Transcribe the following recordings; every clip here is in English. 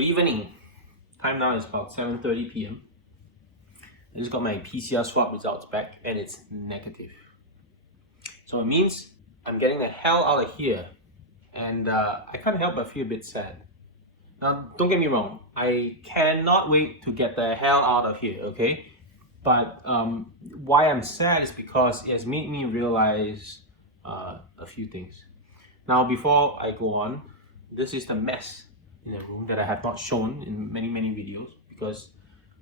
Good evening. Time now is about 7:30 p.m. I just got my PCR swab results back and it's negative. So it means I'm getting the hell out of here, and I can't help but feel a bit sad. Now, don't get me wrong, I cannot wait to get the hell out of here, okay? But why I'm sad is because it has made me realize a few things. Now, before I go on, this is the mess in the room that I have not shown in many videos because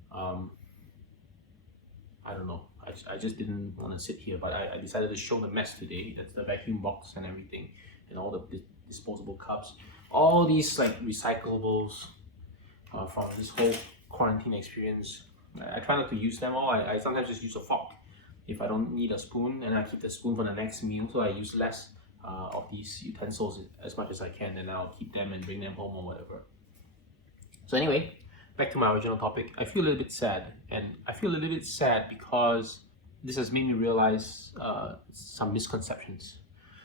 I don't know, I just didn't want to sit here, but I decided to show the mess today. That's the vacuum box and everything, and all the disposable cups, all these like recyclables from this whole quarantine experience. I try not to use them all. I sometimes just use a fork if I don't need a spoon, and I keep the spoon for the next meal, so I use less of these utensils as much as I can, and I'll keep them and bring them home or whatever. So anyway, back to my original topic. I feel a little bit sad, and I feel a little bit sad because this has made me realize some misconceptions.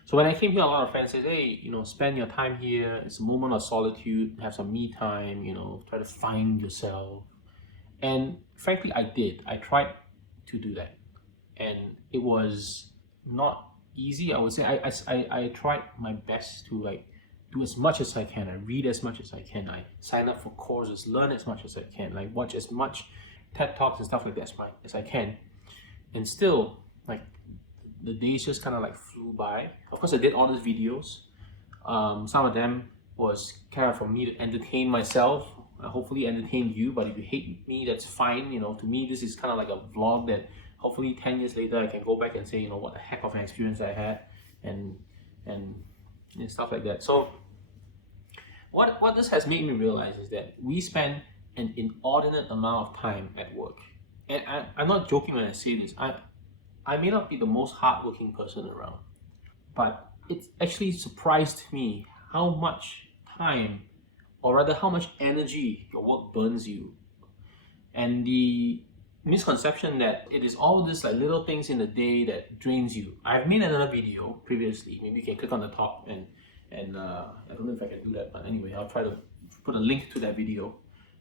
So when I came here, a lot of friends said, hey, spend your time here. It's a moment of solitude, have some me time, try to find yourself. And frankly, I did. I tried to do that. And it was not easy. I would say I tried my best to do as much as I can. I read as much as I can. I sign up for courses, learn as much as I can, watch as much TED Talks and stuff like that as I can. And still, the days just kind of flew by. Of course, I did all these videos. Some of them was kind of for me to entertain myself, hopefully entertain you. But if you hate me, that's fine. To me, this is kind of like a vlog that hopefully 10 years later I can go back and say, what the heck of an experience I had, and stuff like that. So what this has made me realize is that we spend an inordinate amount of time at work. And I'm not joking when I say this. I may not be the most hardworking person around, but it actually surprised me how much time, or rather how much energy your work burns you. And the misconception that it is all these little things in the day that drains you. I've made another video previously. Maybe you can click on the top and I don't know if I can do that, but anyway, I'll try to put a link to that video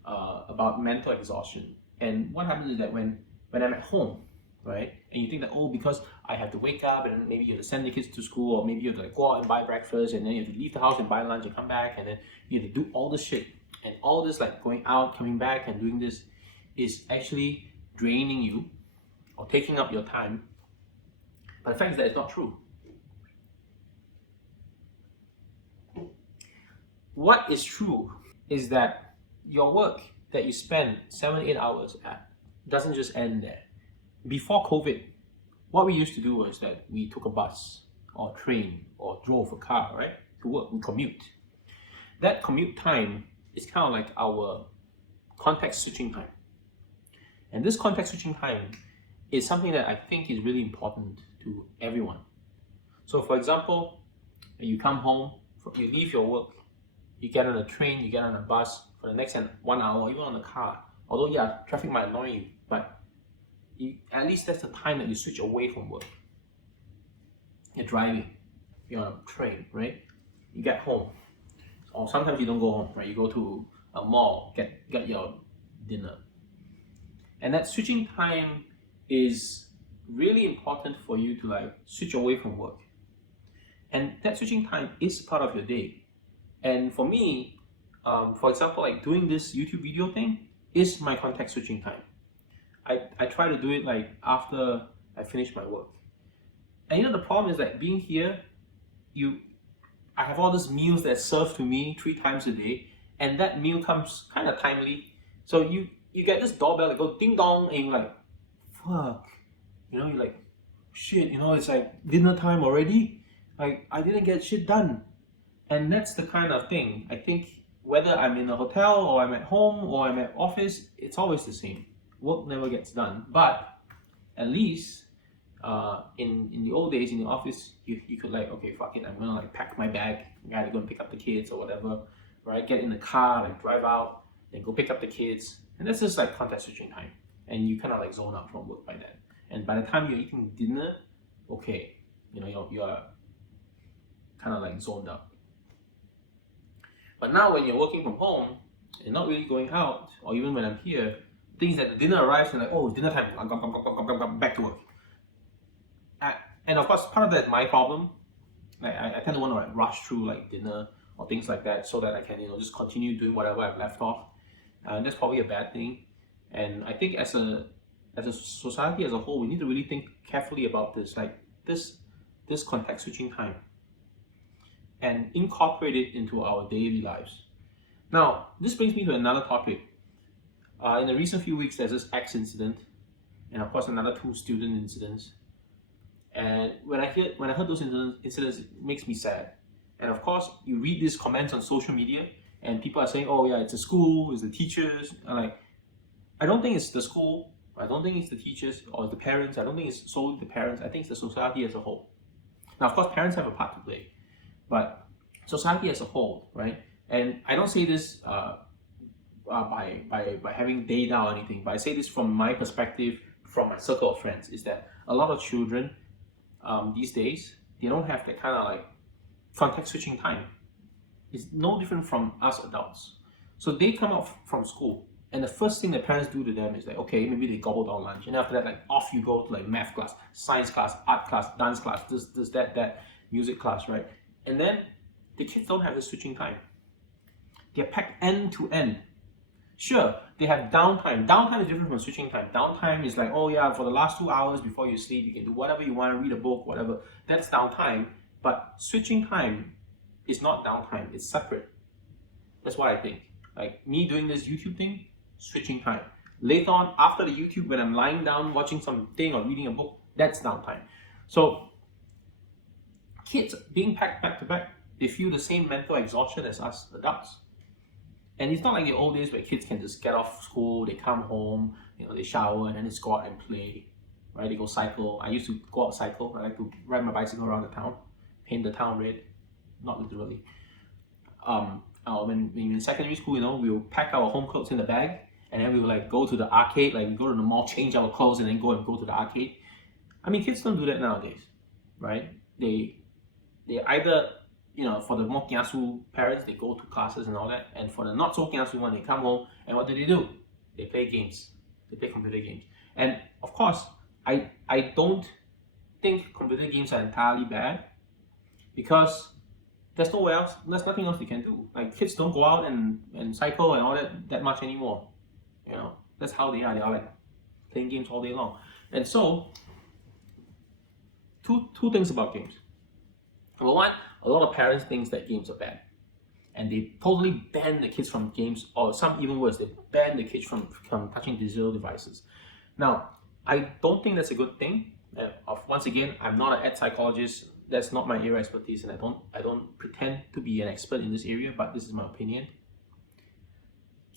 about mental exhaustion. And what happens is that when I'm at home, right, and you think that, because I have to wake up and maybe you have to send the kids to school, or maybe you have to go out and buy breakfast, and then you have to leave the house and buy lunch and come back, and then you have to do all this shit, and all this going out, coming back and doing this is actually draining you or taking up your time. But the fact is that it's not true. What is true is that your work that you spend 7-8 hours at doesn't just end there. Before COVID, what we used to do was that we took a bus or train or drove a car, right, to work. We commute. That commute time is kind of like our context switching time. And this context switching time is something that I think is really important to everyone. So for example, you come home, you leave your work, you get on a train, you get on a bus for the next 1 hour, even on the car. Although yeah, traffic might annoy you, but at least that's the time that you switch away from work. You're driving, you're on a train, right? You get home, or sometimes you don't go home, right? You go to a mall, get your dinner. And that switching time is really important for you to switch away from work. And that switching time is part of your day. And for me, for example, doing this YouTube video thing is my context switching time. I try to do it after I finish my work. And the problem is that being here, I have all these meals that served to me 3 times a day, and that meal comes kind of timely. So you get this doorbell that goes ding dong, and you're like, fuck. You're like, shit, it's dinner time already. I didn't get shit done. And that's the kind of thing. I think whether I'm in a hotel or I'm at home or I'm at office, it's always the same. Work never gets done. But at least in the old days in the office, you could okay, fuck it, I'm gonna pack my bag, gotta go and pick up the kids or whatever, right? Get in the car, drive out, then go pick up the kids. And that's just context switching time. And you kind of zone out from work by that. And by the time you're eating dinner, okay, you're kind of zoned out. But now when you're working from home, and not really going out, or even when I'm here, things that the dinner arrives and like, oh, it's dinner time, back to work. And of course, part of that is my problem. I tend to want to like rush through like dinner or things like that so that I can just continue doing whatever I've left off. That's probably a bad thing. And I think as a society as a whole, we need to really think carefully about this, like this context switching time, and incorporate it into our daily lives. Now, this brings me to another topic. In the recent few weeks, there's this X incident, and of course another 2 student incidents. And when I heard those incidents, it makes me sad. And of course, you read these comments on social media, and people are saying, "Oh yeah, it's the school, it's the teachers." And like, I don't think it's the school. I don't think it's the teachers or the parents. I don't think it's solely the parents. I think it's the society as a whole. Now, of course, parents have a part to play, but society as a whole, right? And I don't say this by having data or anything, but I say this from my perspective, from my circle of friends, is that a lot of children these days, they don't have that kind of like context switching time. It's no different from us adults. So they come out from school, and the first thing the parents do to them is like, okay, maybe they gobble down lunch, and after that, like off you go to like math class, science class, art class, dance class, this, that, music class, right? And then the kids don't have the switching time. They're packed end to end. Sure, they have downtime. Downtime is different from switching time. Downtime is like, oh yeah, for the last 2 hours before you sleep, you can do whatever you want, read a book, whatever. That's downtime. But switching time is not downtime. It's separate. That's what I think. Like me doing this YouTube thing, switching time. Later on, after the YouTube, when I'm lying down watching something or reading a book, that's downtime. So kids being packed back to back, they feel the same mental exhaustion as us adults. And it's not like the old days where kids can just get off school, they come home, they shower, and then they go out and play, right? They go cycle. I used to go out cycle. I like to ride my bicycle around the town, paint the town red, not literally. When in secondary school, we would pack our home clothes in the bag, and then we would like go to the arcade, like we go to the mall, change our clothes, and then go to the arcade. I mean, kids don't do that nowadays, right? They either for the more kiasu parents, they go to classes and all that. And for the not so kiasu one, they come home, and what do? They play games. They play computer games. And of course, I don't think computer games are entirely bad, because there's nothing else they can do. Like kids don't go out and cycle and all that much anymore. That's how they are. They are like playing games all day long. And so, two things about games. Number one, a lot of parents think that games are bad, and they totally ban the kids from games, or some even worse, they ban the kids from touching digital devices. Now, I don't think that's a good thing. Once again, I'm not an ed psychologist. That's not my area of expertise, and I don't pretend to be an expert in this area, but this is my opinion.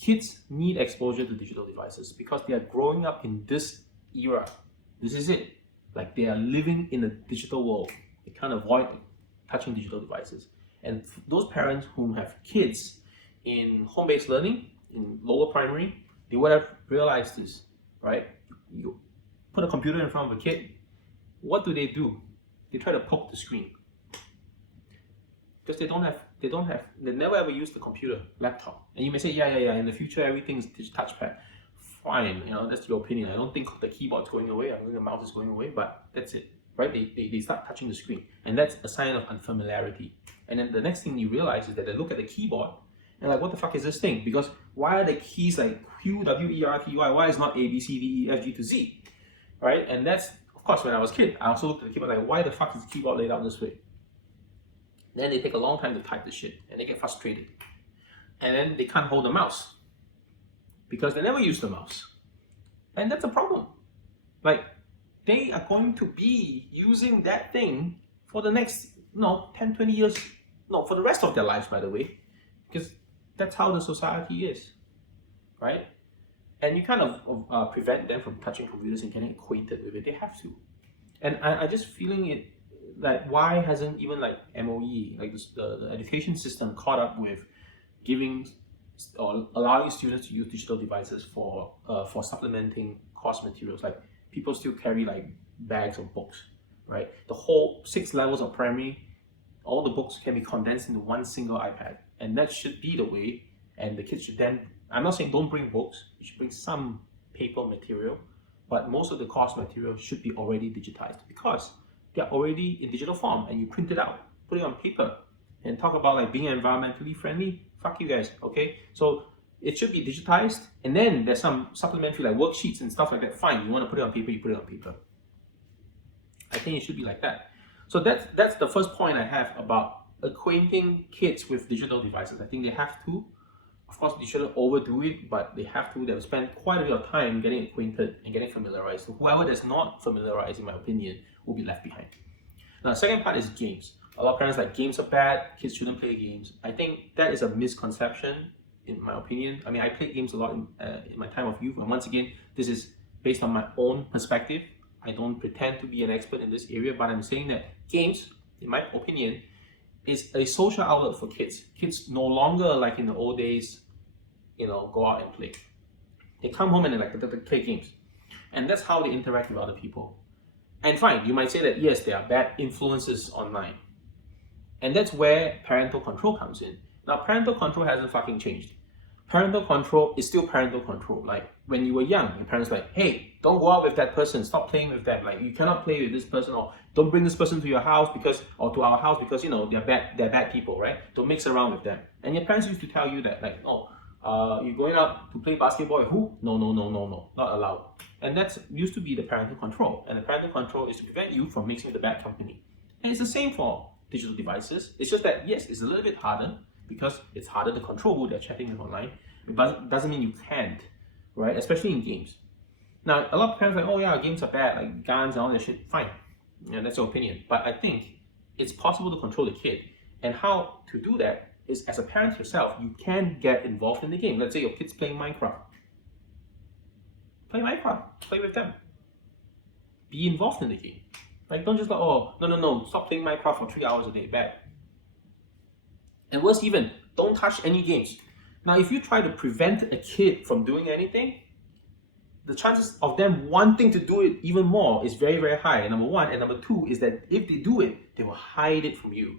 Kids need exposure to digital devices because they are growing up in this era. This is it. Like they are living in a digital world. They can't avoid touching digital devices. And those parents who have kids in home-based learning, in lower primary, they would have realized this, right? You put a computer in front of a kid, what do? They try to poke the screen. Because they never ever use the computer, laptop. And you may say, yeah, in the future everything's touchpad. Fine, that's your opinion. I don't think the keyboard's going away, I don't think the mouse is going away, but that's it. Right? They start touching the screen, and that's a sign of unfamiliarity. And then the next thing you realize is that they look at the keyboard and like, what the fuck is this thing? Because why are the keys like Q, W, E, R, T, Y? Why is not A, B, C, D, E, F, G to Z? Right? And that's, of course, when I was a kid, I also looked at the keyboard like, why the fuck is the keyboard laid out this way? Then they take a long time to type the shit, and they get frustrated. And then they can't hold the mouse because they never use the mouse. And that's a problem. Like, they are going to be using that thing for the next 10, 20 years, for the rest of their lives, by the way, because that's how the society is, right? And you kind of prevent them from touching computers and getting acquainted with it. They have to. And I just feeling it, like, why hasn't even like MOE, like the education system, caught up with giving or allowing students to use digital devices for supplementing course materials? Like, people still carry like bags of books, right? The whole 6 levels of primary, all the books can be condensed into one single iPad, and that should be the way. And the kids should then I'm not saying don't bring books, you should bring some paper material, but most of the course material should be already digitized because they're already in digital form and you print it out, put it on paper, and talk about like being environmentally friendly. Fuck you guys, okay? So it should be digitized, and then there's some supplementary like worksheets and stuff like that. Fine, you want to put it on paper, you put it on paper. I think it should be like that. So that's the first point I have about acquainting kids with digital devices. I think they have to. Of course, they shouldn't overdo it, but they have to. They'll spend quite a bit of time getting acquainted and getting familiarized. So whoever that's not familiarized, in my opinion, will be left behind. Now, the second part is games. A lot of parents like games are bad, kids shouldn't play games. I think that is a misconception, in my opinion. I mean, I played games a lot in my time of youth, and once again, this is based on my own perspective. I don't pretend to be an expert in this area, but I'm saying that games, in my opinion, is a social outlet for kids. Kids no longer, like in the old days, go out and play. They come home and they play games. And that's how they interact with other people. And fine, you might say that yes, there are bad influences online. And that's where parental control comes in. Now, parental control hasn't fucking changed. Parental control is still parental control. Like when you were young, your parents were like, hey, don't go out with that person, stop playing with them. Like you cannot play with this person, or don't bring this person to your house to our house because they're bad people, right? Don't mix around with them. And your parents used to tell you that, like, you're going out to play basketball with who? No, not allowed. And that used to be the parental control. And the parental control is to prevent you from mixing with the bad company. And it's the same for digital devices. It's just that, yes, it's a little bit harder because it's harder to control who they're chatting with online. But it doesn't mean you can't, right? Especially in games. Now, a lot of parents are like, oh yeah, games are bad, like guns and all that shit. Fine, that's your opinion. But I think it's possible to control the kid. And how to do that is, as a parent yourself, you can get involved in the game. Let's say your kid's playing Minecraft. Play Minecraft, play with them. Be involved in the game. Like, don't just go, oh, no, stop playing Minecraft for 3 hours a day, bad. And worse even, don't touch any games. Now, if you try to prevent a kid from doing anything, the chances of them wanting to do it even more is very, very high, number one. And number two is that if they do it, they will hide it from you.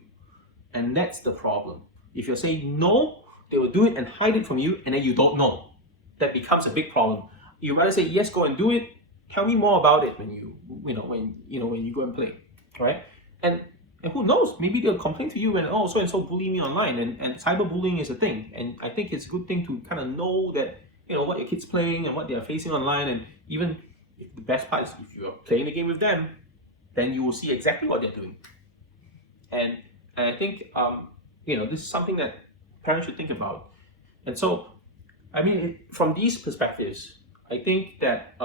And that's the problem. If you're saying no, they will do it and hide it from you, and then you don't know. That becomes a big problem. You rather say, yes, go and do it. Tell me more about it when you go and play, right? And who knows? Maybe they'll complain to you and so and so bully me online, and cyberbullying is a thing. And I think it's a good thing to kind of know that what your kid's playing and what they are facing online. And even if the best part is if you are playing the game with them, then you will see exactly what they're doing. And I think this is something that parents should think about. And so, I mean, from these perspectives, I think that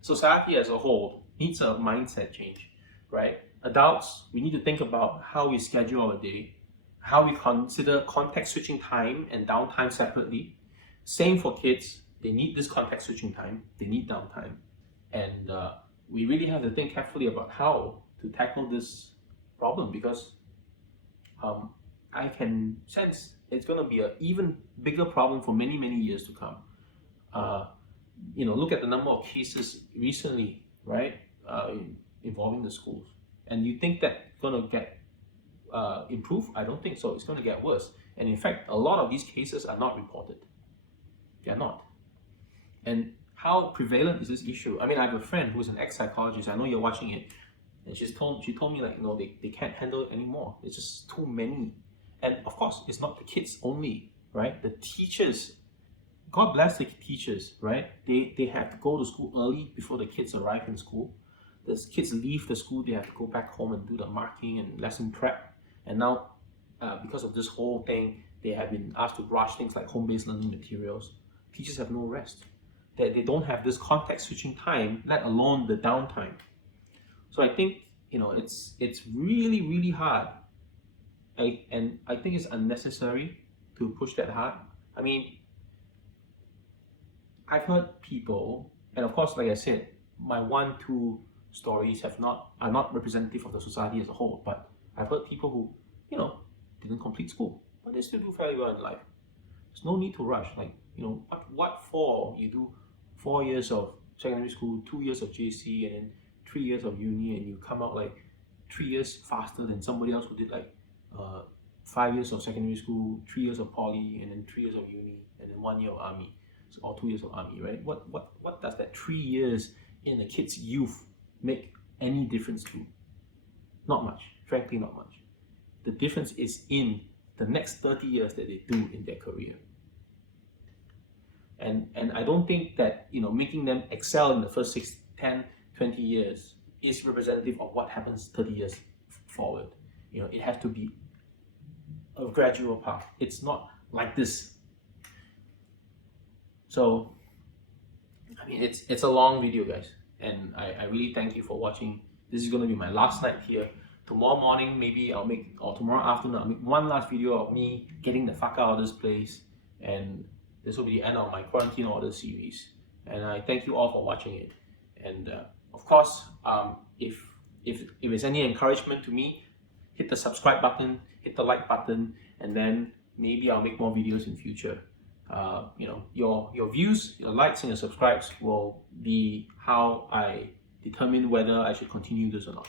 society as a whole needs a mindset change, right? Adults, we need to think about how we schedule our day, how we consider context switching time and downtime separately. Same for kids, they need this context switching time, they need downtime. And we really have to think carefully about how to tackle this problem, because I can sense it's going to be an even bigger problem for many, many years to come. Look at the number of cases recently, right, involving the schools. And you think that's going to get improved? I don't think so. It's going to get worse. And in fact, a lot of these cases are not reported. They're not. And how prevalent is this issue? I mean, I have a friend who's an ex-psychologist. I know you're watching it. And she told me, like, they can't handle it anymore. It's just too many. And of course, it's not the kids only, right? The teachers, God bless the teachers, right? They have to go to school early before the kids arrive in school. The kids leave the school, they have to go back home and do the marking and lesson prep. And now, because of this whole thing, they have been asked to rush things like home-based learning materials. Teachers have no rest. They don't have this context switching time, let alone the downtime. So I think, it's really, really hard. And I think it's unnecessary to push that hard. I mean, I've heard people, and of course, like I said, my 1-2 stories are not representative of the society as a whole, but I've heard people who, didn't complete school, but they still do fairly well in life. There's no need to rush. Like, what for? You do 4 years of secondary school, 2 years of JC, and then 3 years of uni, and you come out like 3 years faster than somebody else who did like 5 years of secondary school, 3 years of poly, and then 3 years of uni, and then 1 year of army, so, or 2 years of army, right? What does that 3 years in a kid's youth make any difference to? Not much, frankly, not much. The difference is in the next 30 years that they do in their career. And I don't think that, you know, making them excel in the first 6, 10, 20 years is representative of what happens 30 years forward. You know, it has to be a gradual path. It's not like this. So, I mean, it's a long video, guys, and I really thank you for watching. This is going to be my last night here. Tomorrow morning, maybe I'll make, or tomorrow afternoon, I'll make one last video of me getting the fuck out of this place, and this will be the end of my quarantine order series. And I thank you all for watching it. And of course, if it's any encouragement to me, hit the subscribe button, hit the like button, and then maybe I'll make more videos in future. You know, your views, your likes, and your subscribes will be how I determine whether I should continue this or not.